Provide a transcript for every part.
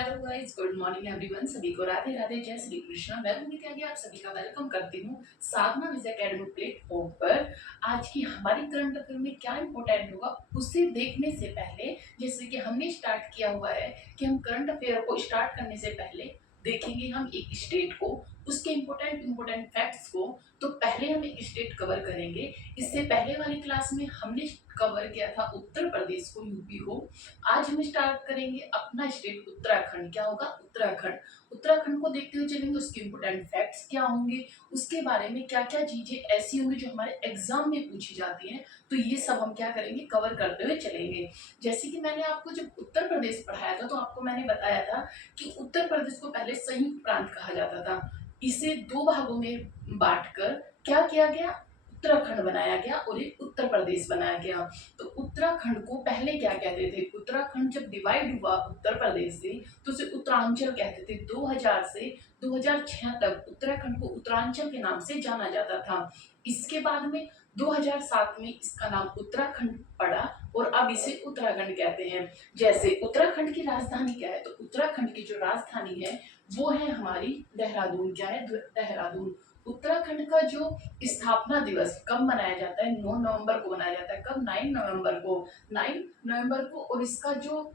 Hello guys, good morning everyone. सभी को राधे राधे, जय श्री कृष्ण। मैं भूमिका आगे आप सभी का वेलकम करती हूँ साधना विजय अकेडमी प्लेटफॉर्म पर। आज की हमारी करंट अफेयर में क्या इंपॉर्टेंट होगा उसे देखने से पहले, जैसे कि हमने स्टार्ट किया हुआ है कि हम करंट अफेयर को स्टार्ट करने से पहले देखेंगे हम एक स्टेट को, उसके इंपॉर्टेंट फैक्ट्स को। तो पहले हम एक स्टेट कवर करेंगे। इससे पहले वाली क्लास में हमने कवर किया था उत्तर प्रदेश को, यूपी को। आज हम स्टार्ट करेंगे अपना स्टेट उत्तराखंड। क्या होगा? उत्तराखंड। उत्तराखंड को देखते हुए चलेंगे, उसके इंपोर्टेंट फैक्ट्स क्या होंगे, उसके बारे में क्या क्या चीजें ऐसी होंगी जो हमारे एग्जाम में पूछी जाती हैं। तो ये सब हम क्या करेंगे, कवर करते हुए चलेंगे। जैसे कि मैंने आपको जब उत्तर प्रदेश पढ़ाया था तो आपको मैंने बताया था कि उत्तर प्रदेश को पहले संयुक्त प्रांत कहा जाता था। इसे दो भागों में बांटकर क्या किया गया, उत्तराखंड बनाया गया और एक उत्तर प्रदेश बनाया गया। तो उत्तराखंड को पहले क्या कहते थे? उत्तराखंड जब डिवाइड हुआ उत्तर प्रदेश से तो उसे उत्तरांचल कहते थे। 2000 से 2006 तक उत्तराखंड को उत्तरांचल के नाम से जाना जाता था। इसके बाद में 2007 में इसका नाम उत्तराखंड पड़ा और अब इसे उत्तराखंड कहते हैं। जैसे उत्तराखंड की राजधानी क्या है, तो उत्तराखंड की जो राजधानी है वो है हमारी देहरादून। क्या है? देहरादून। उत्तराखंड का जो स्थापना दिवस कब मनाया जाता है? 9 नवंबर को मनाया जाता है। कब? 9 नवंबर को। 9 नवंबर को। और इसका जो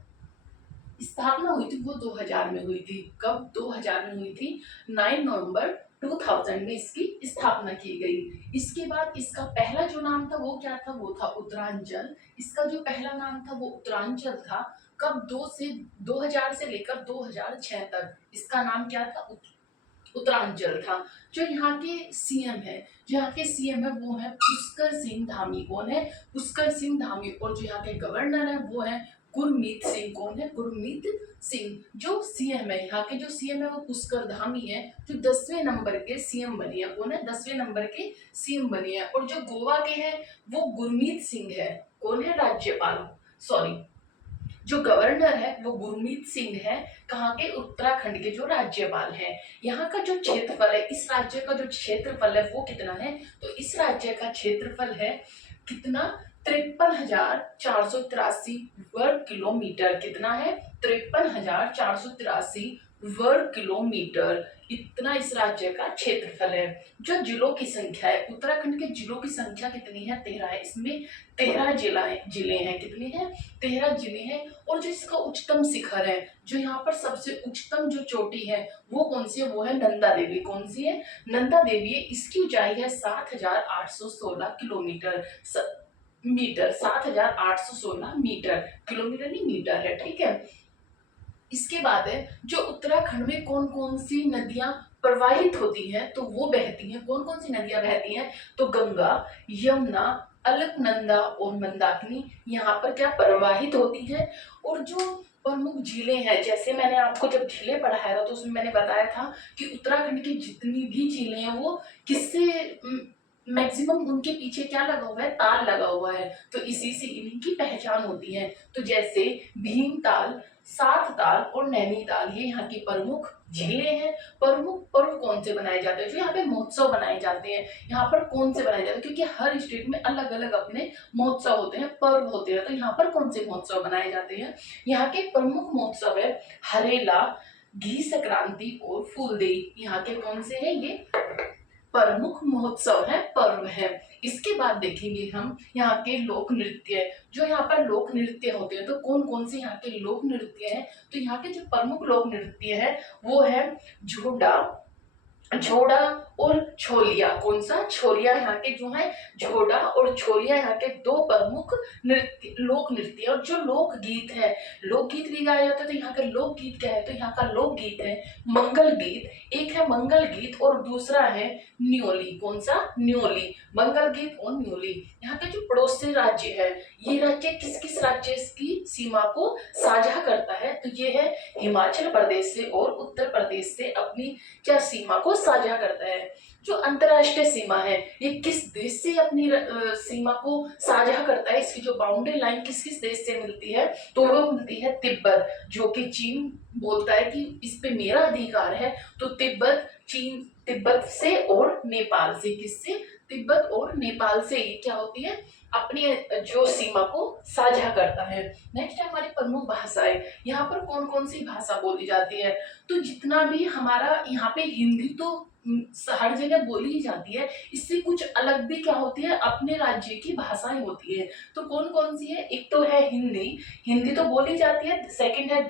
स्थापना हुई थी वो 2000 में हुई थी। कब? 2000 में हुई थी। 9 नवंबर 2000 में इसकी स्थापना की गई। इसके बाद इसका पहला जो नाम था वो क्या था? वो था उत्तरांचल। इसका जो पहला नाम था वो उत्तरांचल था। कब? 2000 से लेकर 2006 तक इसका नाम क्या था? उत्तरांचल था। जो यहाँ के सीएम है, वो है पुष्कर सिंह धामी। कौन है? पुष्कर सिंह धामी। और जो यहाँ के गवर्नर है वो है गुरमीत सिंह। कौन है? गुरमीत सिंह। जो सीएम है, यहाँ के जो सीएम है वो पुष्कर धामी है, जो 10वें नंबर के सीएम बनी है। कौन है? 10वें नंबर के सीएम बनी है। और जो गोवा के हैं वो गुरमीत सिंह है। कौन है? राज्यपाल, सॉरी, जो गवर्नर है वो गुरमीत सिंह है। कहाँ के? उत्तराखंड के जो राज्यपाल हैं। यहाँ का जो क्षेत्रफल है, इस राज्य का जो क्षेत्रफल है वो कितना है? तो इस राज्य का क्षेत्रफल है कितना? 53,483 वर्ग किलोमीटर। कितना है? 53,483 वर्ग किलोमीटर। इतना इस राज्य का क्षेत्रफल है। जो जिलों की संख्या है, उत्तराखंड के जिलों की संख्या कितनी है? 13 है। इसमें 13 जिले हैं। कितने हैं? 13 जिले हैं। और जो इसका उच्चतम शिखर है, जो यहाँ पर सबसे उच्चतम जो चोटी है वो कौन सी है? वो है नंदा देवी। कौन सी है? नंदा देवी है। इसकी ऊंचाई है 7,816 किलोमीटर मीटर। 7,816 मीटर, किलोमीटर नहीं मीटर है, ठीक है। इसके बाद है जो उत्तराखंड में कौन कौन सी नदियां प्रवाहित होती हैं, तो वो बहती हैं। कौन कौन सी नदियां बहती हैं? तो गंगा, यमुना, अलकनंदा और मंदाकिनी यहाँ पर क्या प्रवाहित होती हैं। और जो प्रमुख झीलें हैं, जैसे मैंने आपको जब झीलें पढ़ाया था तो उसमें मैंने बताया था कि उत्तराखंड की जितनी भी झीलें हैं वो किससे मैक्सिमम उनके पीछे क्या लगा हुआ है? ताल लगा हुआ है। तो इसी से इनकी पहचान होती है। तो जैसे भीमताल, सात ताल और नैनीताल, ये यहाँ की प्रमुख झीलें हैं। प्रमुख पर्व कौन से बनाए जाते हैं? जो यहाँ पे महोत्सव बनाए जाते हैं, यहाँ पर कौन से बनाए जाते हैं? क्योंकि हर स्टेट में अलग अलग अपने महोत्सव होते हैं, पर्व होते हैं। तो यहाँ पर कौन से महोत्सव बनाए जाते हैं? यहाँ के प्रमुख महोत्सव है हरेला, घी संक्रांति और फूलदेई। यहाँ के कौन से हैं? ये प्रमुख महोत्सव है, पर्व है। इसके बाद देखेंगे हम यहाँ के लोक नृत्य। जो यहाँ पर लोक नृत्य होते हैं तो कौन कौन से यहाँ के लोक नृत्य हैं? तो यहाँ के जो प्रमुख लोक नृत्य है वो है झोड़ा, झोड़ा और छोलिया। कौन सा? छोलिया। यहाँ के जो है झोड़ा और छोलिया यहाँ के दो प्रमुख नृत्य, लोक नृत्य। और जो लोकगीत है, लोकगीत भी गाया जाता है। तो यहाँ का लोकगीत क्या है? तो यहाँ का लोकगीत है मंगल गीत। एक है मंगल गीत और दूसरा है न्योली। कौन सा? न्योली। मंगल गीत और न्योली। यहाँ के जो पड़ोसी राज्य है, ये राज्य किस किस राज्य की सीमा को साझा करता है? तो ये है हिमाचल प्रदेश से और उत्तर प्रदेश से अपनी क्या सीमा को साझा करता है। जो अंतरराष्ट्रीय सीमा है, ये किस देश से अपनी सीमा को साझा करता है? इसकी जो बाउंड्री लाइन किस किस देश से मिलती है? तो वो मिलती है तिब्बत, जो कि चीन बोलता है कि इस पे मेरा अधिकार है। तो तिब्बत, चीन, तिब्बत से और नेपाल से। किससे? तिब्बत और नेपाल से ये क्या होती है? अपनी जो सीमा को साझा करता है। नेक्स्ट है हमारी प्रमुख भाषाएं। यहाँ पर कौन कौन सी भाषा बोली जाती है? तो जितना भी हमारा यहाँ पे हिंदी तो हर जगह बोली ही जाती है, इससे कुछ अलग भी क्या होती है, अपने राज्य की भाषाएं होती है। तो कौन कौन सी है? एक तो है हिंदी, हिंदी तो बोली जाती है। सेकंड है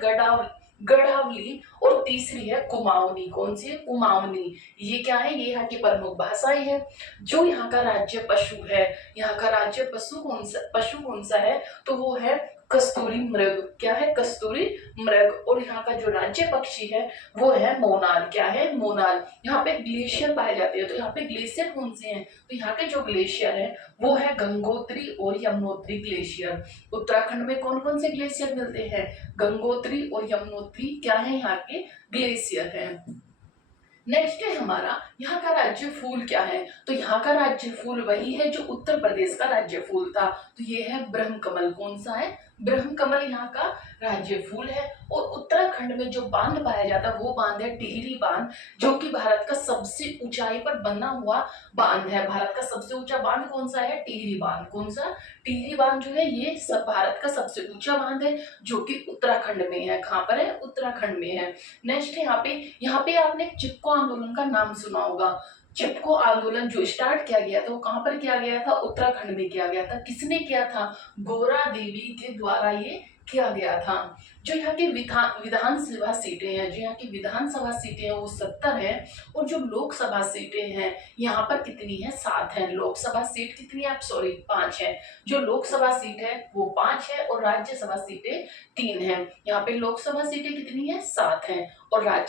गढ़ावली और तीसरी है कुमाऊनी। कौन सी है? कुमाऊनी। ये क्या है? ये यहाँ की प्रमुख भाषाएं हैं। जो यहाँ का राज्य पशु है, यहाँ का राज्य पशु कौन सा है? तो वो है कस्तूरी मृग। क्या है? कस्तूरी मृग। और यहाँ का जो राज्य पक्षी है वो है मोनाल। क्या है? मोनाल। यहाँ पे ग्लेशियर पाए जाते हैं। तो यहाँ पे ग्लेशियर कौन से हैं? तो यहाँ के जो ग्लेशियर है वो है गंगोत्री और यमुनोत्री ग्लेशियर। उत्तराखंड में कौन कौन से ग्लेशियर मिलते हैं? गंगोत्री और यमुनोत्री क्या है? यहाँ के ग्लेशियर है। नेक्स्ट है हमारा यहाँ का राज्य फूल क्या है? तो यहाँ का राज्य फूल वही है जो उत्तर प्रदेश का राज्य फूल था। तो ये है ब्रह्म कमल। कौन सा है? ब्रह्म कमल यहाँ का राज्य फूल है। और उत्तराखंड में जो बांध पाया जाता है वो बांध है टिहरी बांध, जो कि भारत का सबसे ऊंचाई पर बना हुआ बांध है। भारत का सबसे ऊंचा बांध कौन सा है? टिहरी बांध। कौन सा? टिहरी बांध जो है ये सब भारत का सबसे ऊंचा बांध है, जो कि उत्तराखंड में है। कहाँ पर है? उत्तराखंड में है। नेक्स्ट है यहाँ पे आपने चिपको आंदोलन का नाम सुना होगा। चिपको आंदोलन जो स्टार्ट किया गया था वो कहाँ पर किया गया था? उत्तराखंड में किया गया था। किसने किया था? गोरा देवी के द्वारा ये किया गया था। जो यहाँ के विधानसभा सीटें हैं, जो यहाँ की विधानसभा सीटें हैं वो 70 है। और जो लोकसभा सीटें हैं यहाँ पर कितनी है? 7 है। लोकसभा सीट कितनी है? सॉरी 5 है। जो लोकसभा सीट है वो 5 है और राज्यसभा सीटें 3 है। यहाँ पे लोकसभा सीटें कितनी है? 7 है। और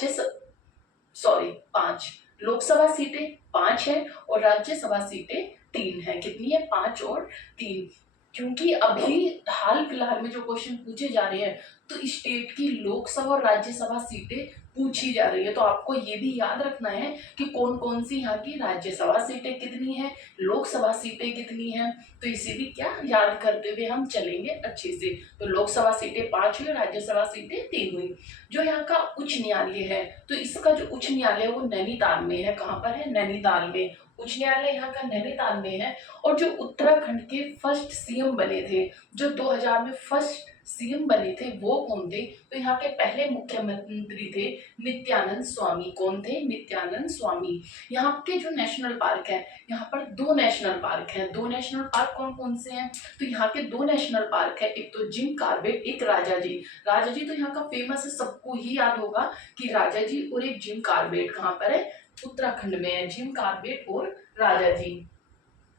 सॉरी 5। लोकसभा सीटें 5 है और राज्यसभा सीटें 3 है। कितनी है? 5 और 3। क्योंकि अभी हाल फिलहाल में जो क्वेश्चन पूछे जा रहे हैं तो स्टेट की लोकसभा और राज्यसभा सीटें पूछी जा रही है। तो आपको ये भी याद रखना है कि कौन कौन सी यहाँ की राज्यसभा सीटें कितनी है, लोकसभा सीटें कितनी है। तो इसे भी क्या याद करते हुए हम चलेंगे अच्छे से। तो लोकसभा सीटें 5 हुई, राज्यसभा सीटें 3 हुई। जो यहाँ का उच्च न्यायालय है, तो इसका जो उच्च न्यायालय है वो नैनीताल में है। कहाँ पर है? नैनीताल में। उच्च न्यायालय यहाँ का नैनीताल में है। और जो उत्तराखंड के फर्स्ट सीएम बने थे, जो 2000 में फर्स्ट सीएम बने थे वो कौन थे? तो यहाँ के पहले मुख्यमंत्री थे नित्यानंद स्वामी। कौन थे? नित्यानंद स्वामी। यहाँ के जो नेशनल पार्क है, यहाँ पर 2 नेशनल पार्क हैं। 2 नेशनल पार्क कौन कौन से हैं? तो यहाँ के 2 नेशनल पार्क है, एक तो जिम कार्बेट, एक राजाजी। राजाजी तो यहाँ का फेमस है, सबको ही याद होगा कि राजाजी। और एक जिम कार्बेट कहाँ पर है? उत्तराखंड में है। जिम कार्बेट और राजाजी।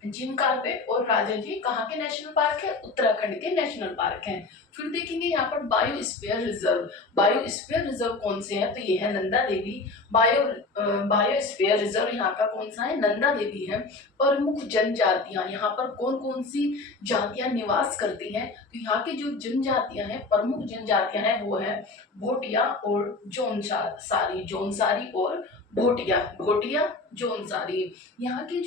जिम कार्बेट और राजाजी कहाँ के नेशनल पार्क है? उत्तराखंड के नेशनल पार्क हैं। फिर देखेंगे यहाँ पर बायोस्फीयर रिजर्व। बायोस्फीयर रिजर्व कौन से हैं? तो ये है नंदा देवी। बायोस्फीयर रिजर्व यहाँ का कौन सा है? नंदा देवी है। प्रमुख जनजातियां, यहाँ पर कौन कौन सी जातियां निवास करती हैं? तो यहाँ की जो जनजातियां हैं, प्रमुख जनजातियां हैं वो है भोटिया और जौनसारी और भोटिया जौनसारी। यहाँ की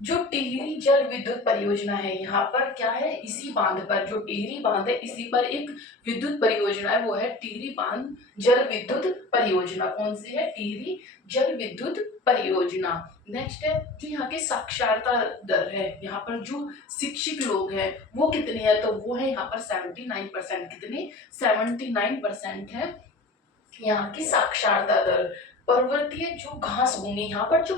जो टिहरी जल विद्युत परियोजना है, यहाँ पर क्या है? इसी बांध पर, जो टिहरी बांध है इसी पर एक विद्युत परियोजना है, वो है टिहरी बांध जल विद्युत परियोजना। कौन सी है? टिहरी जल विद्युत परियोजना। नेक्स्ट है जो यहाँ की साक्षरता दर है, यहाँ पर जो शिक्षित लोग हैं वो कितने हैं? तो वो है यहाँ पर 79%। कितने? 79% है यहाँ की साक्षरता दर। पर्वतीय जो घास भूमि, यहाँ पर जो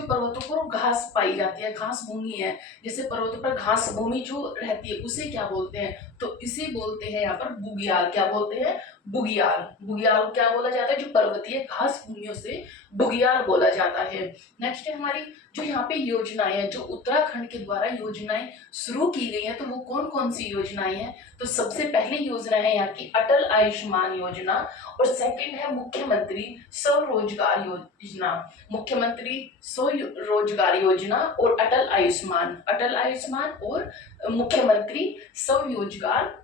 पर्वतों पर घास पाई जाती है, घास भूमि है, जैसे पर्वतों पर घास भूमि जो रहती है उसे क्या बोलते हैं? तो इसे बोलते हैं यहाँ पर बुगियाल। क्या बोलते हैं? बुगियाल। बुगियाल क्या बोला जाता है? जो पर्वतीय घास भूमियों से बुगियाल बोला जाता है। नेक्स्ट है हमारी जो यहाँ पे योजनाएं हैं, जो उत्तराखंड के द्वारा योजनाएं शुरू की गई हैं, तो वो कौन कौन सी योजनाएं हैं? तो सबसे पहली योजना है यहाँ की अटल आयुष्मान योजना। और सेकंड है मुख्यमंत्री स्वरोजगार योजना। मुख्यमंत्री स्वरोजगार योजना और अटल आयुष्मान और मुख्यमंत्री स्वरोजगार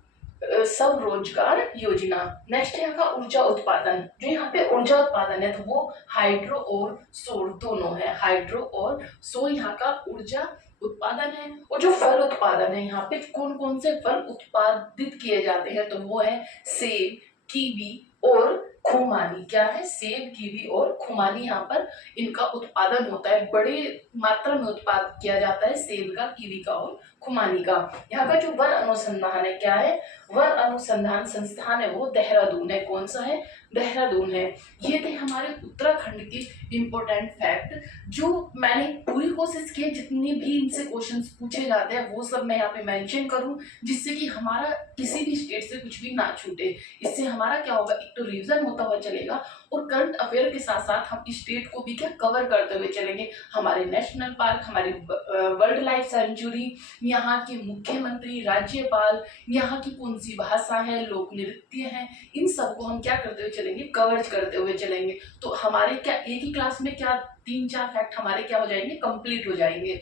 योजना। नेक्स्ट है यहाँ का ऊर्जा उत्पादन। जो यहाँ पे ऊर्जा उत्पादन है तो वो हाइड्रो और सौर दोनों है। हाइड्रो और सौर यहाँ का ऊर्जा उत्पादन है। और जो फल उत्पादन है, यहाँ पे कौन कौन से फल उत्पादित किए जाते हैं? तो वो है सेब, कीवी और खुमानी। क्या है? सेब, कीवी और खुमानी। यहाँ पर इनका उत्पादन होता है, बड़े मात्रा में उत्पादन किया जाता है सेब का, कीवी का और खुमानी का। यहाँ का जो वन अनुसंधान है क्या है, वन अनुसंधान संस्थान है वो देहरादून है। कौन सा है, देहरादून है। ये थे हमारे उत्तराखंड के इम्पोर्टेंट फैक्ट, जो मैंने पूरी कोशिश की है जितने भी इनसे क्वेश्चंस पूछे जाते हैं वो सब मैं यहाँ पे मेंशन करूं, जिससे कि हमारा किसी भी स्टेट से कुछ भी ना छूटे। इससे हमारा क्या होगा, एक तो रिवीजन होता हुआ चलेगा और करंट अफेयर के साथ साथ हम स्टेट को भी क्या कवर करते हुए चलेंगे। हमारे नेशनल पार्क, हमारी वर्ल्ड लाइफ सेंचुरी, यहाँ के मुख्यमंत्री, राज्यपाल, यहाँ की कौन सी भाषा है, लोक नृत्य है, इन सबको हम क्या करते हुए चलेंगे, कवर करते हुए चलेंगे। तो हमारे क्या एक ही क्लास में क्या 3-4 फैक्ट हमारे क्या हो जाएंगे, कंप्लीट हो जाएंगे।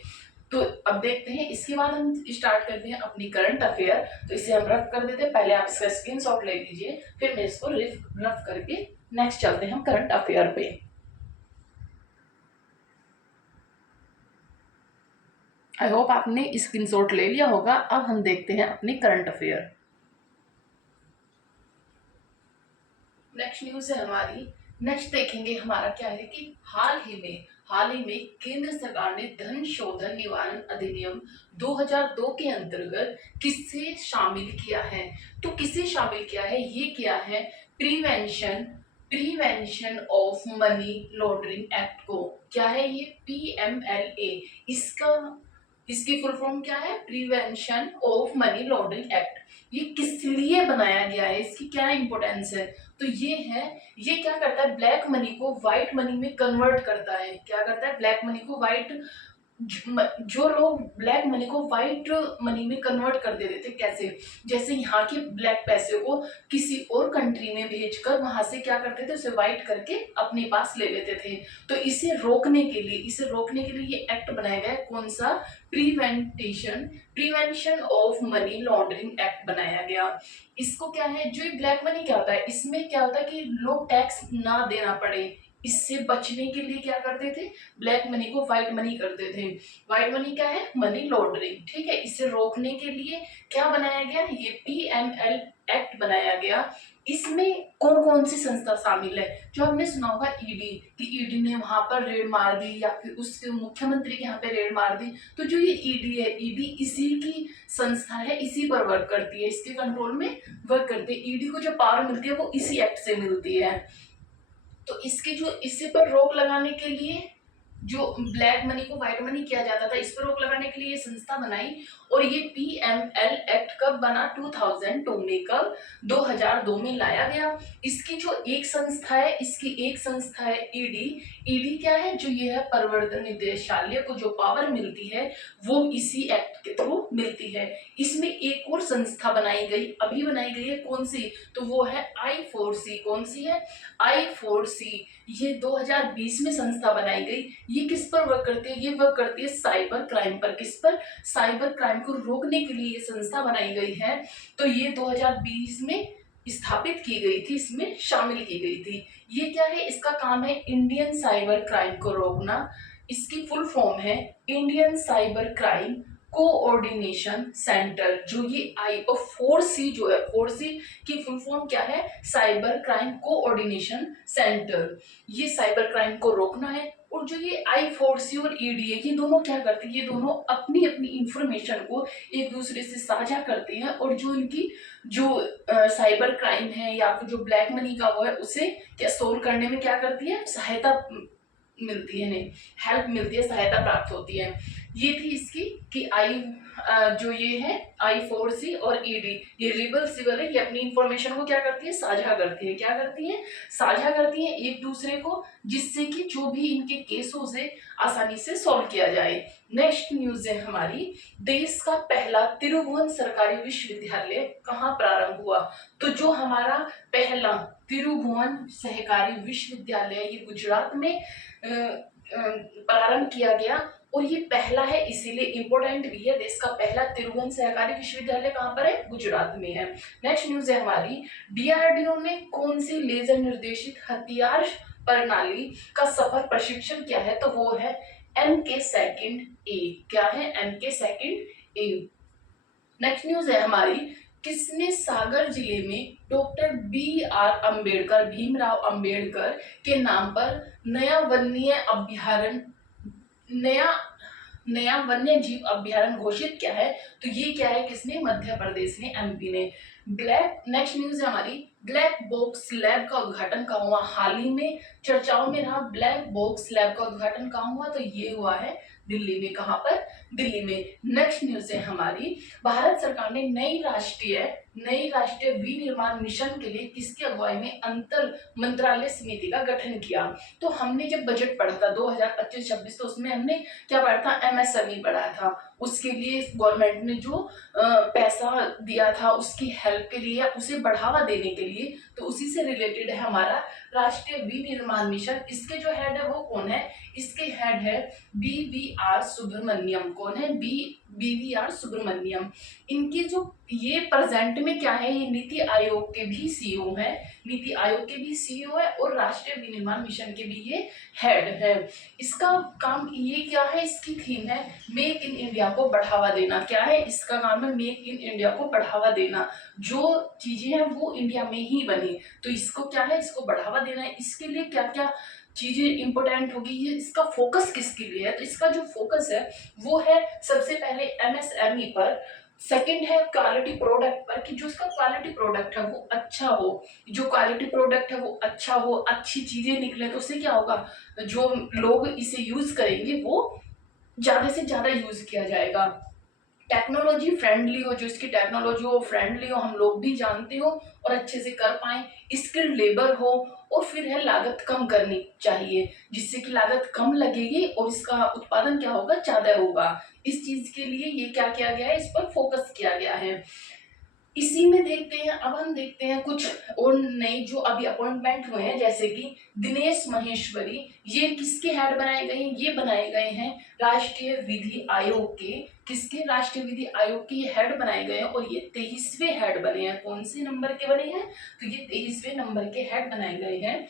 तो अब देखते हैं, इसके बाद हम स्टार्ट करते हैं अपनी करंट अफेयर। तो इसे हम रफ कर देते हैं, पहले आप इसका स्क्रीनशॉट ले लीजिए, फिर मैं इसको रफ करके नेक्स्ट चलते हैं हम करंट अफेयर पे। आई होप आपने स्क्रीनशॉट ले लिया होगा। अब हम देखते हैं अपनी करंट अफेयर। नेक्स्ट न्यूज है हमारी। नेक्स्ट देखेंगे हमारा क्या है कि हाल ही में केंद्र सरकार ने धन शोधन निवारण अधिनियम 2002 के अंतर्गत किसे शामिल किया है। तो किसे शामिल किया है, ये क्या है, prevention of money laundering act को। क्या है ये, PMLA। इसका इसकी फुल फॉर्म क्या है, prevention of money laundering act. ये किस लिए बनाया गया है, इसकी क्या इंपॉर्टेंस है, तो ये है, ये क्या करता है, ब्लैक मनी को व्हाइट मनी में कन्वर्ट करता है। क्या करता है, ब्लैक मनी को व्हाइट, जो लोग ब्लैक मनी को व्हाइट मनी में कन्वर्ट कर देते थे, कैसे, जैसे यहाँ के ब्लैक पैसे को किसी और कंट्री में भेजकर वहां से क्या करते थे, उसे व्हाइट करके अपने पास ले लेते थे। तो इसे रोकने के लिए ये एक्ट बनाया गया है। कौन सा, prevention of money laundering act बनाया गया। इसको क्या है, जो ये ब्लैक मनी क्या होता है, इसमें क्या होता है कि लोग टैक्स ना देना पड़े, इससे बचने के लिए क्या करते थे, ब्लैक मनी को व्हाइट मनी करते थे। व्हाइट मनी क्या है, मनी लॉन्ड्रिंग, ठीक है। इसे रोकने के लिए क्या बनाया गया, ये PML एक्ट बनाया गया। इसमें कौन कौन सी संस्था शामिल है, जो हमने सुना होगा ईडी, कि ईडी ने वहां पर रेड मार दी या फिर उसके मुख्यमंत्री के यहाँ पे रेड मार दी। तो जो ये ईडी है, ईडी इसी की संस्था है, इसी पर वर्क करती है, इसके कंट्रोल में वर्क करती है। ईडी को जो पावर मिलती है वो इसी एक्ट से मिलती है। तो इसके जो इसी पर रोक लगाने के लिए, जो ब्लैक मनी को व्हाइट मनी किया जाता था, इस पर रोक लगाने के लिए ये संस्था बनाई। और ये PML एक्ट कब बना, 2002 में, कब, 2002 में लाया गया। इसकी जो एक संस्था है, ईडी। ईडी क्या है, जो ये है प्रवर्तन निदेशालय को जो पावर मिलती है वो इसी एक्ट के थ्रू मिलती है। इसमें एक और संस्था बनाई गई, अभी बनाई गई है, कौन सी, तो वो है I4C। कौन सी है, I4C। ये 2020 में संस्था बनाई गई। ये किस पर वर्क करती है, ये वर्क करती है साइबर क्राइम पर। किस पर, साइबर क्राइम को रोकने के लिए ये संस्था बनाई गई है। तो ये 2020 में स्थापित की गई थी, इसमें शामिल की गई थी। ये क्या है, इसका काम है इंडियन साइबर क्राइम को रोकना। इसकी फुल फॉर्म है Indian cyber crime coordination centre. जो ये I4C जो है, 4C की फुल फॉर्म क्या है, साइबर क्राइम कोऑर्डिनेशन सेंटर। ये साइबर क्राइम को रोकना है। और जो ये I4C और ED है, ये दोनों क्या करते हैं, ये दोनों अपनी अपनी इंफॉर्मेशन को एक दूसरे से साझा करते हैं, और जो इनकी जो साइबर क्राइम है या फिर जो ब्लैक मनी का वो है, उसे क्या सोल्व करने में क्या करती है, सहायता मिलती है, नहीं, हेल्प मिलती है, सहायता प्राप्त होती है। ये थी इसकी कि जो ये है I4C और ED, ये रिबल सिबल है, ये अपनी इंफॉर्मेशन को क्या करती है, साझा करती है। क्या करती है, साझा करती है एक दूसरे को, जिससे कि जो भी इनके केस हो उसे आसानी से सॉल्व किया जाए। नेक्स्ट न्यूज है हमारी, देश का पहला त्रिभुवन सरकारी विश्वविद्यालय कहाँ प्रारंभ हुआ। तो जो हमारा पहला त्रिभुवन सहकारी विश्वविद्यालय, ये गुजरात में प्रारंभ किया गया, और ये पहला है इसीलिए इम्पोर्टेंट भी है। देश का पहला त्रिभुवन सहकारी विश्वविद्यालय कहाँ पर है, गुजरात में है। नेक्स्ट न्यूज है हमारी, DRDO ने कौन सी लेजर निर्देशित हथियार प्रणाली का सफल प्रशिक्षण किया है, तो वो है MK2A। क्या है, MK2A। नेक्स्ट न्यूज है हमारी, किसने सागर जिले में डॉक्टर BR अम्बेडकर, भीमराव अम्बेडकर के नाम पर नया वन्य अभ्यारण्य नया वन्य जीव अभ्यारण्य घोषित किया है। तो ये क्या है, किसने, मध्य प्रदेश ने, एमपी ने। नेक्स्ट न्यूज है हमारी, ब्लैक बॉक्स लैब का उद्घाटन कहाँ हुआ। हाल ही में चर्चाओं में रहा ब्लैक बॉक्स लैब का उद्घाटन कहाँ हुआ, तो ये हुआ है दिल्ली में। कहाँ पर, दिल्ली में। नेक्स्ट न्यूज है हमारी, भारत सरकार ने नई राष्ट्रीय विनिर्माण मिशन के लिए किसकी अगुवाई में अंतर मंत्रालय समिति का गठन किया। तो हमने जब बजट पढ़ा था 2025-26, तो उसमें हमने क्या पढ़ा था, एमएसएमई पढ़ा था। उसके लिए गवर्नमेंट ने जो पैसा दिया था उसकी हेल्प के लिए, उसे बढ़ावा देने के लिए, तो उसी से रिलेटेड है हमारा राष्ट्रीय विनिर्माण मिशन। इसके जो हेड है वो कौन है, इसके हेड है BVR सुब्रमण्यम। कौन है, BVR सुब्रमण्यम। इनकी जो ये प्रेजेंट में क्या है, ये नीति आयोग के भी सीईओ है, नीति आयोग के भी सीईओ है और राष्ट्रीय विनिर्माण मिशन के भी ये हेड है। इसका काम ये क्या है, इसकी थीम है मेक इन इंडिया को बढ़ावा देना। क्या है, इसका काम है मेक इन इंडिया को बढ़ावा देना। जो चीजें हैं वो इंडिया में ही बनी, तो इसको क्या है, इसको बढ़ावा देना है। इसके लिए क्या क्या चीजें इंपॉर्टेंट होगी, ये इसका फोकस किसके लिए है, तो इसका जो फोकस है वो है सबसे पहले एमएसएमई पर, सेकंड है क्वालिटी प्रोडक्ट पर, कि जो उसका क्वालिटी प्रोडक्ट है वो अच्छा हो, जो क्वालिटी प्रोडक्ट है वो अच्छा हो, अच्छी चीजें निकले, तो उससे क्या होगा, जो लोग इसे यूज करेंगे वो ज्यादा से ज्यादा यूज किया जाएगा। टेक्नोलॉजी फ्रेंडली हो, जो इसकी टेक्नोलॉजी हो फ्रेंडली हो, हम लोग भी जानते हो और अच्छे से कर पाए, स्किल्ड लेबर हो, और फिर है लागत कम करनी चाहिए, जिससे कि लागत कम लगेगी और इसका उत्पादन क्या होगा, ज्यादा होगा। इस चीज के लिए ये क्या किया गया है, इस पर फोकस किया गया है। इसी में देखते हैं, अब हम देखते हैं कुछ और नई जो अभी अपॉइंटमेंट हुए हैं, जैसे कि दिनेश महेश्वरी, ये किसके हेड बनाए गए हैं, ये बनाए गए हैं राष्ट्रीय विधि आयोग के, किसके, राष्ट्रीय विधि आयोग के ये हेड बनाए गए हैं और ये 23वें हेड बने हैं। कौन से नंबर के बने हैं, तो ये 23वें नंबर के हेड बनाए गए हैं।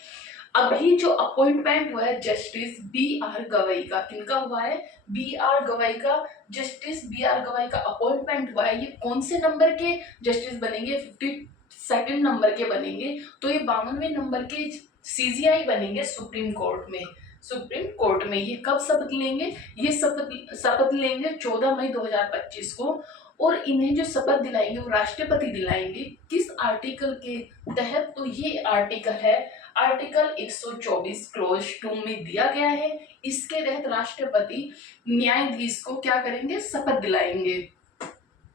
अभी जो अपॉइंटमेंट हुआ है जस्टिस BR गवई का, किनका हुआ है, BR गवई का, जस्टिस BR गवई का अपॉइंटमेंट हुआ है। ये कौन से नंबर के जस्टिस बनेंगे, 52nd नंबर के बनेंगे। तो ये 52वें नंबर के CJI बनेंगे सुप्रीम कोर्ट में। सुप्रीम कोर्ट में ये कब शपथ लेंगे, ये शपथ लेंगे 14 मई 2025 को, और इन्हें जो शपथ दिलाएंगे वो राष्ट्रपति दिलाएंगे। किस आर्टिकल के तहत, तो ये आर्टिकल है आर्टिकल 124 क्लोज 2 में दिया गया है। इसके तहत राष्ट्रपति न्यायाधीश को क्या करेंगे, शपथ दिलाएंगे।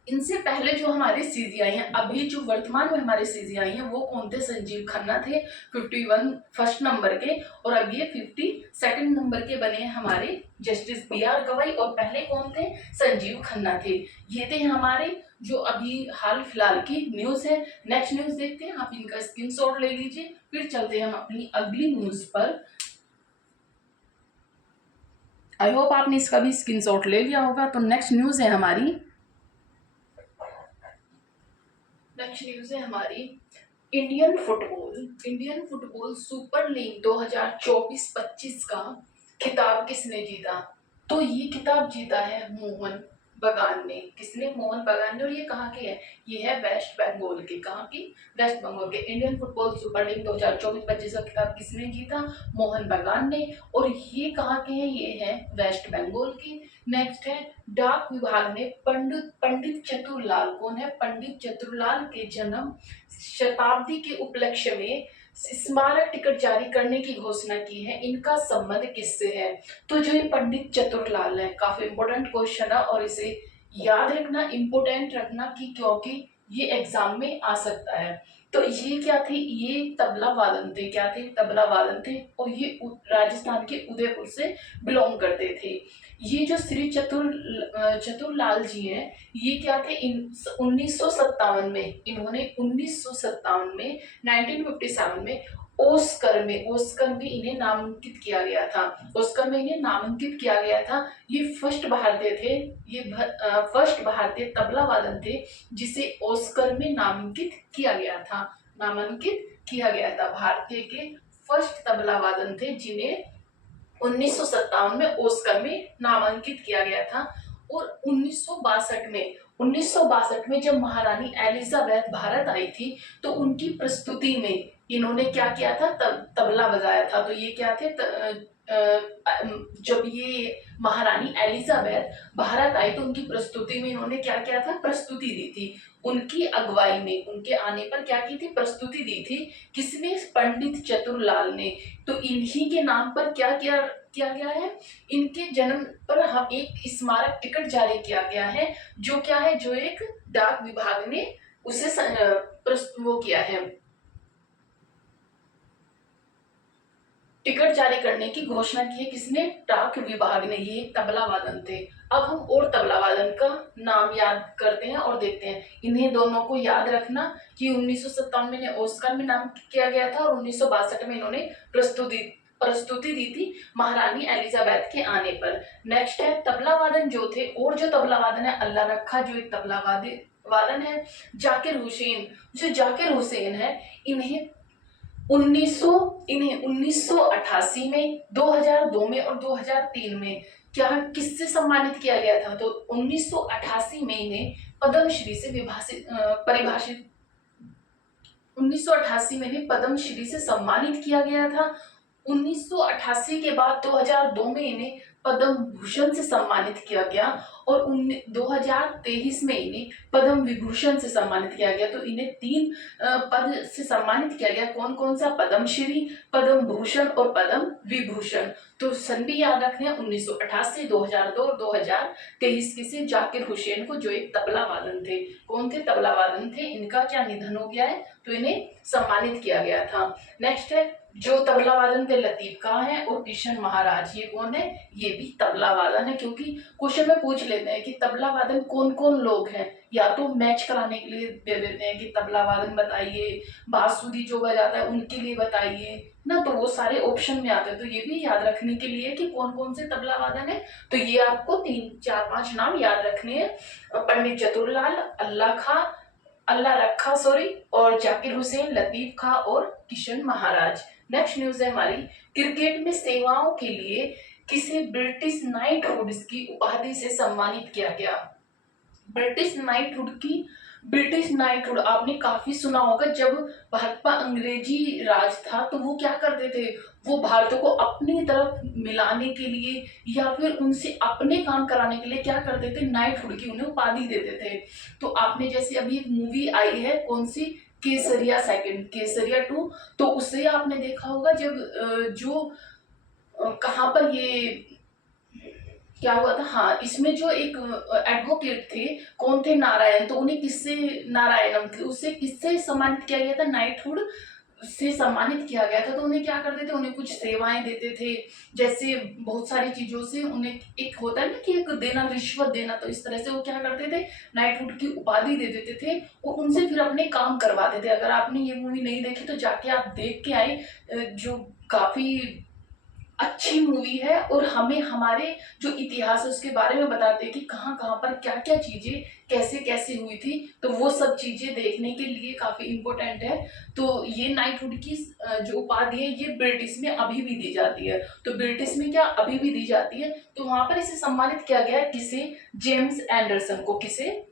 इनसे पहले जो हमारे CJI हैं, अभी जो वर्तमान में हमारे CJI हैं वो कौन थे, संजीव खन्ना थे 51 फर्स्ट नंबर के, और अब ये 52nd नंबर के बने हैं हमारे जस्टिस BR गवई, और पहले कौन थे, संजीव खन्ना थे। ये थे हमारे जो अभी हाल फिलहाल की न्यूज है। नेक्स्ट न्यूज देखते हैं, आप इनका स्क्रीनशॉट ले लीजिए, फिर चलते हैं हम अपनी अगली न्यूज पर। आई होप आपने इसका भी स्क्रीनशॉट ले लिया होगा। तो नेक्स्ट न्यूज है हमारी, नेक्स्ट न्यूज है हमारी, इंडियन फुटबॉल सुपर लीग 2024-25 का खिताब किसने जीता, तो ये खिताब जीता है मोहन बगान ने। किसने, मोहन बगान ने। और ये कहाँ के है, ये है वेस्ट बंगाल के। कहाँ की, वेस्ट बंगाल के। इंडियन फुटबॉल सुपर लीग 2024-25 का खिताब किसने जीता, मोहन बगान ने, और ये कहाँ के हैं, ये है वेस्ट बंगाल के। नेक्स्ट है, डाक विभाग ने पंडित चतुरलाल, कौन है, पंडित चतुरलाल के जन्म शताब्दी के उपलक्ष्य में स्मारक टिकट जारी करने की घोषणा की है। इनका संबंध किससे है, तो जो ये पंडित चतुरलाल है, काफी इंपॉर्टेंट क्वेश्चन है और इसे याद रखना, इंपॉर्टेंट रखना, कि क्योंकि ये एग्जाम में आ सकता है। तो ये क्या थे, ये तबला वादन थे। क्या थे, तबला वादन थे, और ये राजस्थान के उदयपुर से बिलोंग करते थे। ये जो श्री चतुरलाल जी हैं, ये क्या थे, 1957 में, इन्होंने 1957 में 1957 में ओस्कर में इन्हें नामांकित किया गया था। ओस्कर में इन्हें नामांकित किया गया था। ये फर्स्ट भारतीय थे, ये फर्स्ट भारतीय तबला वादन थे जिसे ओस्कर में नामांकित किया गया था। भारतीय के फर्स्ट तबला वादन थे जिन्हें 1957 में ओस्कर में नामांकित किया गया था। और 1962 में जब महारानी एलिजाबेथ भारत आई थी, तो उनकी प्रस्तुति में इन्होंने क्या किया था, तबला बजाया था। तो ये क्या थे, जब ये महारानी एलिजाबेथ भारत आई तो उनकी प्रस्तुति में इन्होंने क्या किया था, प्रस्तुति दी थी। उनकी अगुवाई में, उनके आने पर क्या की थी, प्रस्तुति दी थी। किसने, पंडित चतुरलाल ने। तो इन्हीं के नाम पर क्या किया गया है, इनके जन्म पर हम एक स्मारक टिकट जारी किया गया है, जो क्या है, जो एक डाक विभाग ने उसे वो किया है, टिकट जारी करने की घोषणा की है। किसने, डाक विभाग ने। ये तबला वादन थे। अब हम और तबला वादन का नाम याद करते हैं और देखते हैं। इन्हें दोनों को याद रखना कि 1997 में ऑस्कर में नाम किया गया था और 1962 में इन्होंने प्रस्तुति दी थी महारानी एलिजाबेथ के आने पर। नेक्स्ट है तबला वादन जो थे, और जो तबला वादन है अल्लाह रखा, जो एक तबला वादन है। जाकिर हुसैन, जो जाकिर हुसैन है, इन्हें 1988 में, 2002 में और 2003 में क्या किससे सम्मानित किया गया था। तो 1988 में इन्हें पद्मश्री से परिभाषित 1988 में इन्हें पद्मश्री से सम्मानित किया गया था। 1988 के बाद 2002 में इन्हें पद्म भूषण से सम्मानित किया गया और 2023 में इन्हें पद्म विभूषण से सम्मानित किया गया। तो इन्हें 3 पद से सम्मानित किया गया। कौन कौन सा, पद्मश्री, पद्म भूषण और पद्म विभूषण। तो सन भी याद रखने, 1988, 2002 और 2023 किसे, जाकिर हुसैन को, जो एक तबला वादन थे। कौन थे, तबला वादन थे। इनका क्या निधन हो गया है, तो इन्हें सम्मानित किया गया था। नेक्स्ट है जो तबला वादन थे, लतीफ खां है और किशन महाराज। ये कौन है, ये भी तबला वादन है। क्योंकि क्वेश्चन में पूछ लेते हैं कि तबला वादन कौन कौन लोग हैं, या तो मैच कराने के लिए दे देते हैं कि तबला वादन बताइए, बांसुरी जो बजाता है उनके लिए बताइए ना, तो वो सारे ऑप्शन में आते हैं। तो ये भी याद रखने के लिए कि कौन कौन से तबला वादन है। तो ये आपको 3, 4, 5 नाम याद रखने हैं। पंडित चतुरलाल, अल्लाह रखा और जाकिर हुसैन, लतीफ खां और किशन महाराज। नेक्स्ट न्यूज है हमारी, क्रिकेट में सेवाओं के लिए किसे ब्रिटिश नाइटहुड की उपाधि से सम्मानित किया गया। ब्रिटिश नाइटहुड आपने काफी सुना होगा। जब भारत पर अंग्रेजी राज था तो वो क्या करते थे, वो भारतीयों को अपनी तरफ मिलाने के लिए या फिर उनसे अपने काम कराने के लिए क्या करते थे, नाइटहुड की उन्हें उपाधि देते थे। तो आपने जैसे अभी एक मूवी आई है, कौन सी, केसरिया सेकंड, केसरिया 2, तो उससे आपने देखा होगा जब कहाँ पर ये क्या हुआ था, हाँ, इसमें जो एक एडवोकेट थे, कौन थे, नारायण। तो उन्हें किससे, नारायणम थे, उससे किससे सम्मानित किया गया था, नाइटहुड से सम्मानित किया गया था। तो उन्हें क्या करते थे, उन्हें कुछ सेवाएं देते थे, जैसे बहुत सारी चीजों से उन्हें, एक होता है ना कि एक देना, रिश्वत देना। तो इस तरह से वो क्या करते थे, नाइटहुड की उपाधि दे देते थे और उनसे फिर अपने काम करवाते थे। अगर आपने ये मूवी नहीं देखी तो जाके आप देख के आए, जो काफी अच्छी मूवी है और हमें हमारे जो इतिहास है उसके बारे में बताते हैं कि कहाँ कहाँ पर क्या क्या चीजें कैसे कैसे हुई थी। तो वो सब चीजें देखने के लिए काफी इम्पोर्टेंट है। तो ये नाइटहुड की जो उपाधि है ये ब्रिटिश में अभी भी दी जाती है। तो ब्रिटिश में क्या अभी भी दी जाती है, तो वहां पर इसे सम्मानित किया गया है। किसे, जेम्स एंडरसन को। किसे,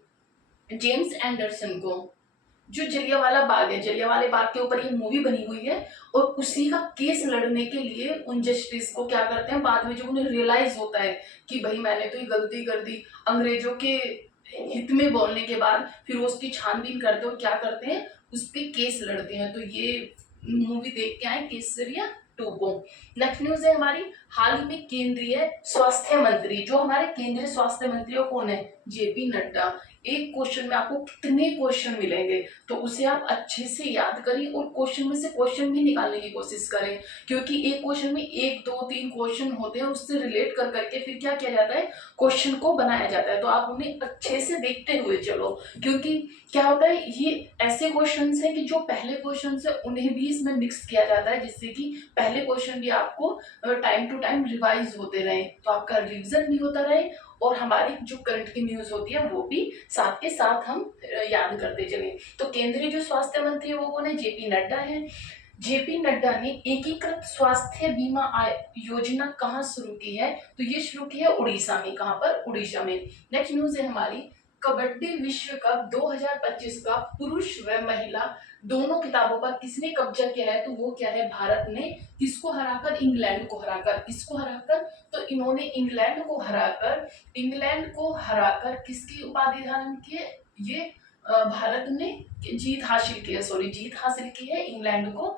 जेम्स एंडरसन को। जो जलियांवाला बाग है, जलियांवाले बाग के ऊपर ये मूवी बनी हुई है और उसी का केस लड़ने के लिए उन जस्टिस को क्या करते हैं, बाद में जब उन्हें रियलाइज होता है कि भाई मैंने तो ये गलती कर दी, अंग्रेजों के हित में बोलने के बाद फिर वो उसकी छानबीन करते और क्या करते हैं, उस पर केस लड़ते हैं। तो ये मूवी देख के आए, केसरिया 2 को। नेक्स्ट न्यूज है हमारी, हाल ही में केंद्रीय स्वास्थ्य मंत्री, जो हमारे केंद्रीय स्वास्थ्य मंत्री हो कौन है, जेपी नड्डा। एक क्वेश्चन में आपको कितने क्वेश्चन मिलेंगे, तो उसे आप अच्छे से याद करें और क्वेश्चन में से क्वेश्चन भी निकालने की कोशिश करें। क्योंकि एक क्वेश्चन में 1, 2, 3 क्वेश्चन होते हैं, उससे रिलेट कर करके फिर क्या किया जाता है, क्वेश्चन को बनाया जाता है। तो आप उन्हें अच्छे से देखते हुए चलो, क्योंकि क्या होता है, ये ऐसे क्वेश्चन है कि जो पहले क्वेश्चन है उन्हें भी इसमें मिक्स किया जाता है, जिससे कि पहले क्वेश्चन भी आपको टाइम टू टाइम रिवाइज होते रहे, तो आपका रिविजन भी होता रहे और हमारी जो करंट की न्यूज होती है वो भी साथ के साथ हम याद करते चले। तो केंद्रीय जो स्वास्थ्य मंत्री है वो कौन है, जेपी नड्डा है। जेपी नड्डा ने एकीकृत स्वास्थ्य बीमा योजना कहाँ शुरू की है, तो ये शुरू की है उड़ीसा में। कहाँ पर, उड़ीसा में। नेक्स्ट न्यूज है हमारी, कबड्डी विश्व कप 2025 का पुरुष व महिला दोनों किताबों पर किसने कब्जा किया है? तो वो क्या है, भारत ने। किसको हराकर? इंग्लैंड को हराकर। किसको हराकर? तो इन्होंने इंग्लैंड को हराकर किसकी उपाधि धारण की है? ये भारत ने जीत हासिल की है, जीत हासिल की है इंग्लैंड को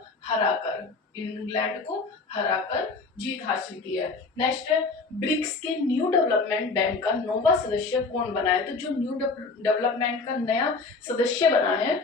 हराकर जीत हासिल की है। नेक्स्ट है, ब्रिक्स के न्यू डेवलपमेंट बैंक का नौवां सदस्य कौन बना है? तो जो न्यू डेवलपमेंट का नया सदस्य बना है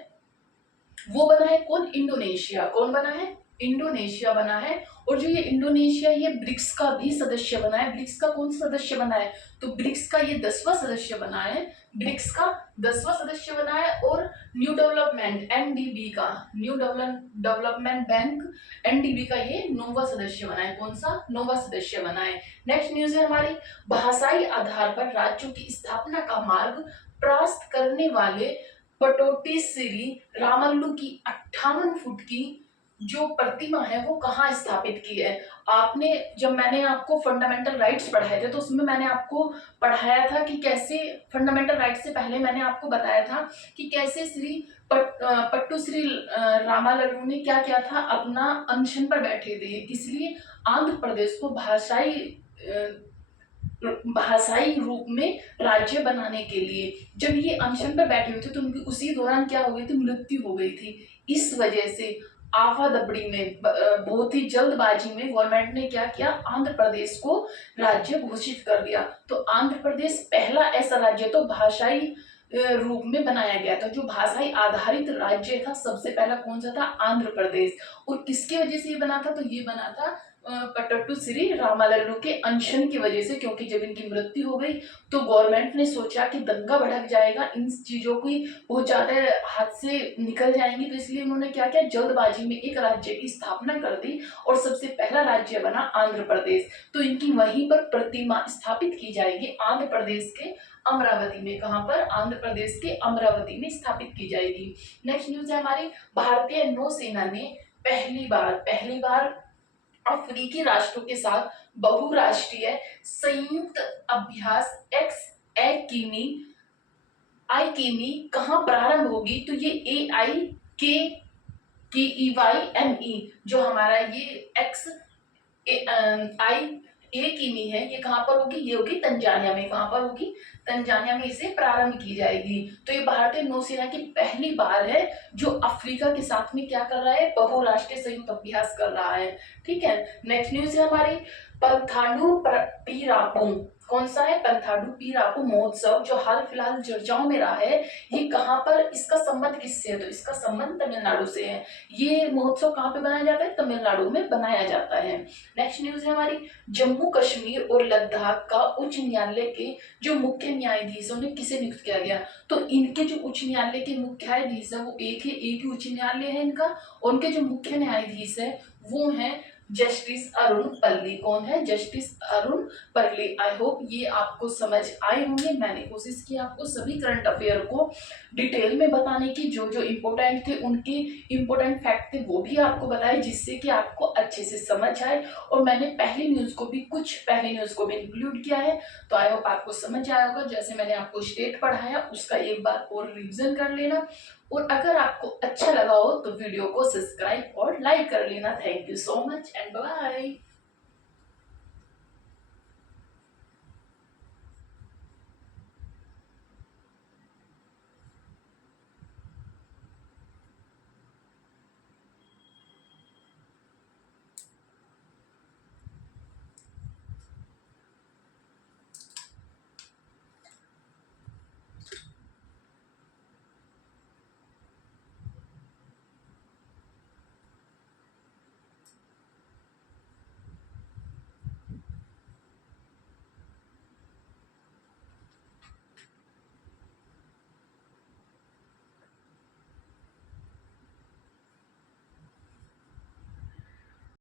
वो बना है कौन? इंडोनेशिया। कौन बना है? इंडोनेशिया बना है। और जो ये इंडोनेशिया, ये ब्रिक्स का भी सदस्य बना है। ब्रिक्स का कौन सा सदस्य बना है? तो ब्रिक्स का ये 10वां सदस्य बना है। ब्रिक्स का 10वां सदस्य बना है। और न्यू डेवलपमेंट एनडीबी का, न्यू डेवलपमेंट बैंक एनडीबी का ये 9वां सदस्य बना है। कौन सा? 9वां सदस्य बना है। नेक्स्ट न्यूज है हमारी, भाषाई आधार पर राज्यों की स्थापना का मार्ग प्रशस्त करने वाले पटौटी श्री रामल्लू की 58 फुट की जो प्रतिमा है वो कहाँ स्थापित की है? आपने, जब मैंने आपको फंडामेंटल राइट्स पढ़ाए थे तो उसमें मैंने आपको पढ़ाया था कि कैसे फंडामेंटल राइट्स से पहले मैंने आपको बताया था कि कैसे पट्टू श्री रामालल्लू ने क्या किया था, अपना अनशन पर बैठे थे। इसलिए आंध्र प्रदेश को भाषाई रूप में राज्य बनाने के लिए जब ये अनशन पर बैठे हुए थे तो उनकी उसी दौरान क्या हो गई थी? मृत्यु हो गई थी। इस वजह से आवादबड़ी में बहुत ही जल्दबाजी में गवर्नमेंट ने क्या किया? आंध्र प्रदेश को राज्य घोषित कर दिया। तो आंध्र प्रदेश पहला ऐसा राज्य तो भाषाई रूप में बनाया गया था। जो भाषाई आधारित राज्य था सबसे पहला कौन सा था? आंध्र प्रदेश। और किसकी वजह से ये बना था? तो ये बना था पट्टू श्री रामालल्लू के अनशन की वजह से, क्योंकि जब इनकी मृत्यु हो गई तो गवर्नमेंट ने सोचा कि दंगा भड़क जाएगा, इन चीजों की बहुत ज्यादा हाथ से निकल जाएंगी, तो इसलिए उन्होंने क्या किया? जल्दबाजी में एक राज्य की स्थापना कर दी और सबसे पहला राज्य बना आंध्र प्रदेश। तो इनकी वहीं पर प्रतिमा स्थापित की जाएगी आंध्र प्रदेश के अमरावती में। कहां पर? आंध्र प्रदेश के अमरावती में स्थापित की जाएगी। नेक्स्ट न्यूज है हमारी, भारतीय नौसेना ने पहली बार अफ्रीकी राष्ट्रों के साथ बहुराष्ट्रीय संयुक्त अभ्यास आईकीमी कहाँ प्रारंभ होगी? तो ये AIKEYME जो हमारा ये एक्स आई ए किमी है, ये कहाँ पर होगी? ये होगी तंजानिया में। कहाँ पर होगी? तंजानिया में इसे प्रारंभ की जाएगी। तो ये भारतीय नौसेना की पहली बार है जो अफ्रीका के साथ में क्या कर रहा है? बहुराष्ट्रीय संयुक्त अभ्यास कर रहा है। ठीक है। नेक्स्ट न्यूज है हमारी, पंथाडू पीरापू। कौन सा है? पंथाडू पीरापू महोत्सव जो हाल फिलहाल चर्चाओं में रहा है, ये कहाँ पर? इसका संबंध किससे है? तो इसका संबंध तमिलनाडु से है। ये महोत्सव कहाँ पे बनाया जाता है? तमिलनाडु में बनाया जाता है। नेक्स्ट न्यूज है हमारी, जम्मू कश्मीर और लद्दाख का उच्च न्यायालय के जो मुख्य न्यायाधीश है उन्हें किसे नियुक्त किया गया? तो इनके जो उच्च न्यायालय के मुख्य न्यायाधीश है वो एक ही उच्च न्यायालय है इनका। उनके जो मुख्य न्यायाधीश है वो है जस्टिस अरुण पल्ली। कौन है? जस्टिस अरुण पल्ली। आई होप ये आपको समझ आए होंगे। मैंने कोशिश की आपको सभी करंट अफेयर को डिटेल में बताने की, जो जो इम्पोर्टेंट थे उनके इम्पोर्टेंट फैक्ट थे वो भी आपको बताए, जिससे कि आपको अच्छे से समझ आए। और मैंने पहली न्यूज को भी इंक्लूड किया है। तो आई होप आपको समझ आया होगा। जैसे मैंने आपको स्टेट पढ़ाया उसका एक बार और रिविजन कर लेना। और अगर आपको अच्छा लगा हो तो वीडियो को सब्सक्राइब और लाइक कर लेना। Thank you so much and bye.